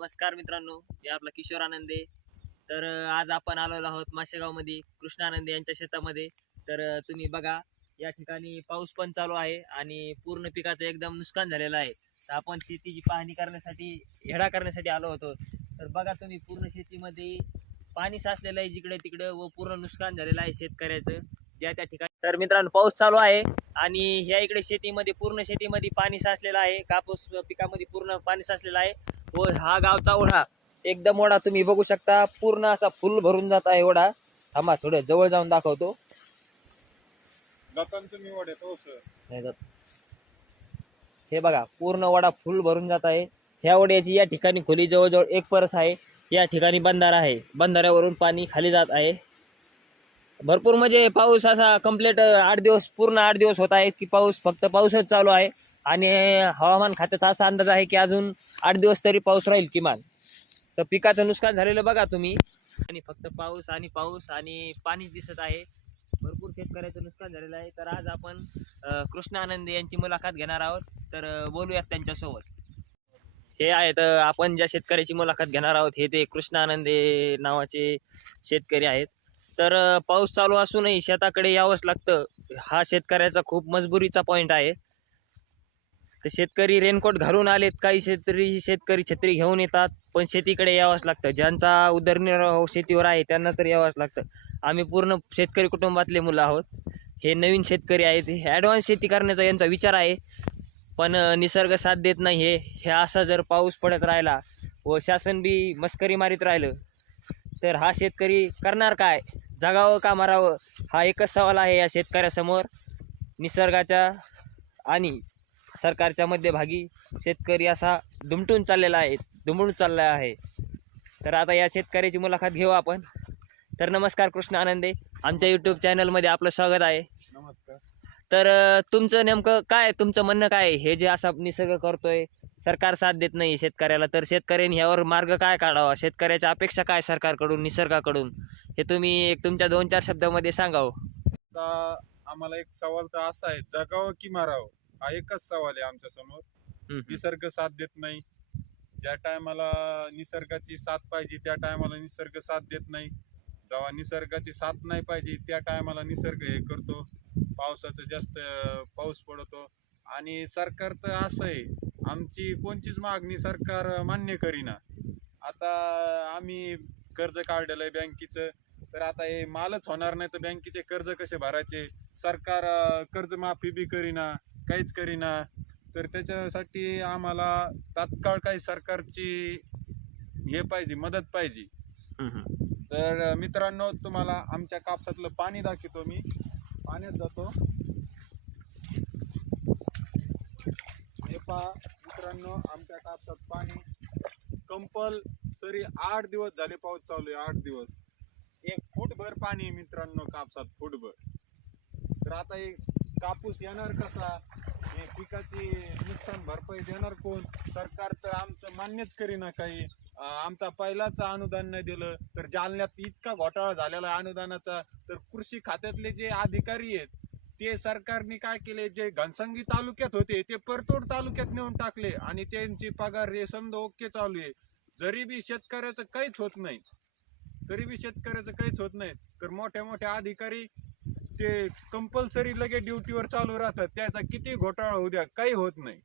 नमस्कार मित्रांनो, मी आपला किशोर आनंदे. आज आपण आलेलो आहोत माशेगावमध्ये कृष्णा आनंदे यांच्या शेतामध्ये. तुम्ही बघा, या ठिकाणी पाऊस पण चालू आहे आणि पूर्ण पिकाचं एकदम नुकसान झालेलं आहे. तर आपण शेतीची पाहणी करण्यासाठी, हेडा करण्यासाठी आलो होतो. तर बघा तुम्ही, पूर्ण शेतीमध्ये पाणी साचलेलं आहे जिकडे तिकडे व पूर्ण नुकसान झालेलं आहे शेतकऱ्याचं ज्या त्या ठिकाणी. तर मित्रांनो, पाऊस चालू आहे आणि ह्या इकडे शेतीमध्ये, पूर्ण शेतीमध्ये पाणी साचलेलं आहे. कापूस पिकामध्ये पूर्ण पाणी साचलेलं आहे व हा गावचा ओढा एकदम ओढा तुम्ही बघू शकता, पूर्ण असा फुल भरून जात आहे ओढा. थांबा, थोडं जवळ जाऊन दाखवतो. नाही जात. हे बघा, पूर्ण ओढा फुल भरून जात आहे. ह्या ओढ्याची या ठिकाणी खोली जवळजवळ 1 परस आहे. या ठिकाणी बंधारा आहे, बंधाऱ्यावरून पाणी खाली जात आहे. भरपूर म्हणजे पाऊस असा कंप्लीट 8 दिवस, पूर्ण 8 दिवस होत आहे की फक्त पाऊसच चालू आहे. आणि हवामान खात्याचा असा अंदाज आहे की अजून 8 दिवस तरी पाऊस राहील किमान. तर पिकाचं नुकसान झालेलं बघा तुम्ही. आणि फक्त पाऊस आणि पाऊस आणि पाणीच दिसत आहे. भरपूर शेतकऱ्याचं नुकसान झालेलं आहे. तर आज आपण कृष्णा आनंदे यांची मुलाखत घेणार आहोत. बोलूयात त्यांच्यासोबत. हे आहेत आपण ज्या शेतकऱ्याची मुलाखत घेणार आहोत, हे ते कृष्णा आनंदे नावाचे शेतकरी आहेत. पाऊस चालू असूनही शेताकडे यावंच लागतं. हा शेतकऱ्याचा खूप मजबुरीचा पॉइंट आहे. तर शेतकरी रेनकोट घालून आलेत, काही शेतकरी छत्री घेऊन येतात, पण शेतीकडे यावंच लागतं. ज्यांचा उदरनिर्वाह शेतीवर आहे त्यांना तर यावंच लागतं. आम्ही पूर्ण शेतकरी कुटुंबातले मुलं आहोत. हे नवीन शेतकरी आहेत. हे ॲडव्हान्स शेती करण्याचा यांचा विचार आहे, पण निसर्ग साथ देत नाही. हे असा जर पाऊस पडत राहिला व शासन बी मस्करी मारीत राहिलं तर हा शेतकरी करणार काय? जगावं का मरावं, हा एकच सवाल आहे या शेतकऱ्यासमोर. निसर्गाच्या आणि सरकारच्या मध्यभागी शेतकरी असा दुमटून चालला आहे. तर आता या शेतकऱ्याची मुलाखत घेऊ आपण. तर नमस्कार कृष्णा आनंदे, आमच्या यूट्यूब चॅनलमध्ये आपलं स्वागत आहे. नमस्कार. तुमचं नेमकं काय, तुमचं म्हणणं काय? हे जे असा निसर्ग करतोय, सरकार साथ देत नाही शेतकऱ्याला, तर शेतकऱ्यांनी ह्यावर मार्ग काय काढावा? शेतकऱ्याच्या अपेक्षा काय सरकारकडून, निसर्गाकडून? हे तुम्ही एक तुमच्या 2-4 शब्दामध्ये सांगावं. आता आम्हाला एक सवाल तर असा आहे, जगावं की मारावं, हा एकच सवाल आहे आमच्या समोर. निसर्ग साथ देत नाही. ज्या टायमाला निसर्गाची साथ पाहिजे त्या टायमाला निसर्ग साथ देत नाही. जेव्हा निसर्गाची साथ नाही पाहिजे त्या टायमाला निसर्ग हे करतो. पावसाचं जास्त पाऊस पडतो. आणि सरकार तर असं आहे, आमची कोणतीच मागणी सरकार मान्य करीना. आता आम्ही कर्ज काढलेलं आहे बँकेचं, तर आता हे मालच होणार नाही तर बँकेचे कर्ज कसे भरायचे? सरकार कर्जमाफी बी करीना, काहीच करीना. तर त्याच्यासाठी आम्हाला तात्काळ काही सरकारची हे पाहिजे, मदत पाहिजे. तर मित्रांनो, तुम्हाला आमच्या कापसातलं पाणी दाखवतो मी. पाण्यात जातो. हे पहा मित्रांनो, आमच्या कापसात पाणी कंपल्सरी 8 दिवस झाले पाऊस चालू आहे. 8 दिवस 1 फूटभर पाणी आहे मित्रांनो कापसात, फूटभर. तर आता हे कापूस येणार कसा? हे पिकाची नुकसान भरपाई देणार कोण? सरकार तर आमचं मान्यच करीना काही. आमचा पहिलाच अनुदान नाही दिलं. तर जालन्यात इतका घोटाळा झालेला आहे अनुदानाचा. तर कृषी खात्यातले जे अधिकारी आहेत ते सरकारने काय केले, जे घनसंगी तालुक्यात होते ते परतूर तालुक्यात नेऊन टाकले आणि त्यांची पगार रे समजा ओके चालू आहे. जरी बी शेतकऱ्याचं काहीच होत नाही, तर मोठ्या मोठ्या अधिकारी ते कंपल्सरी लगेच ड्युटीवर चालू राहतात. त्याचा किती घोटाळा होऊ द्या, काही होत नाही.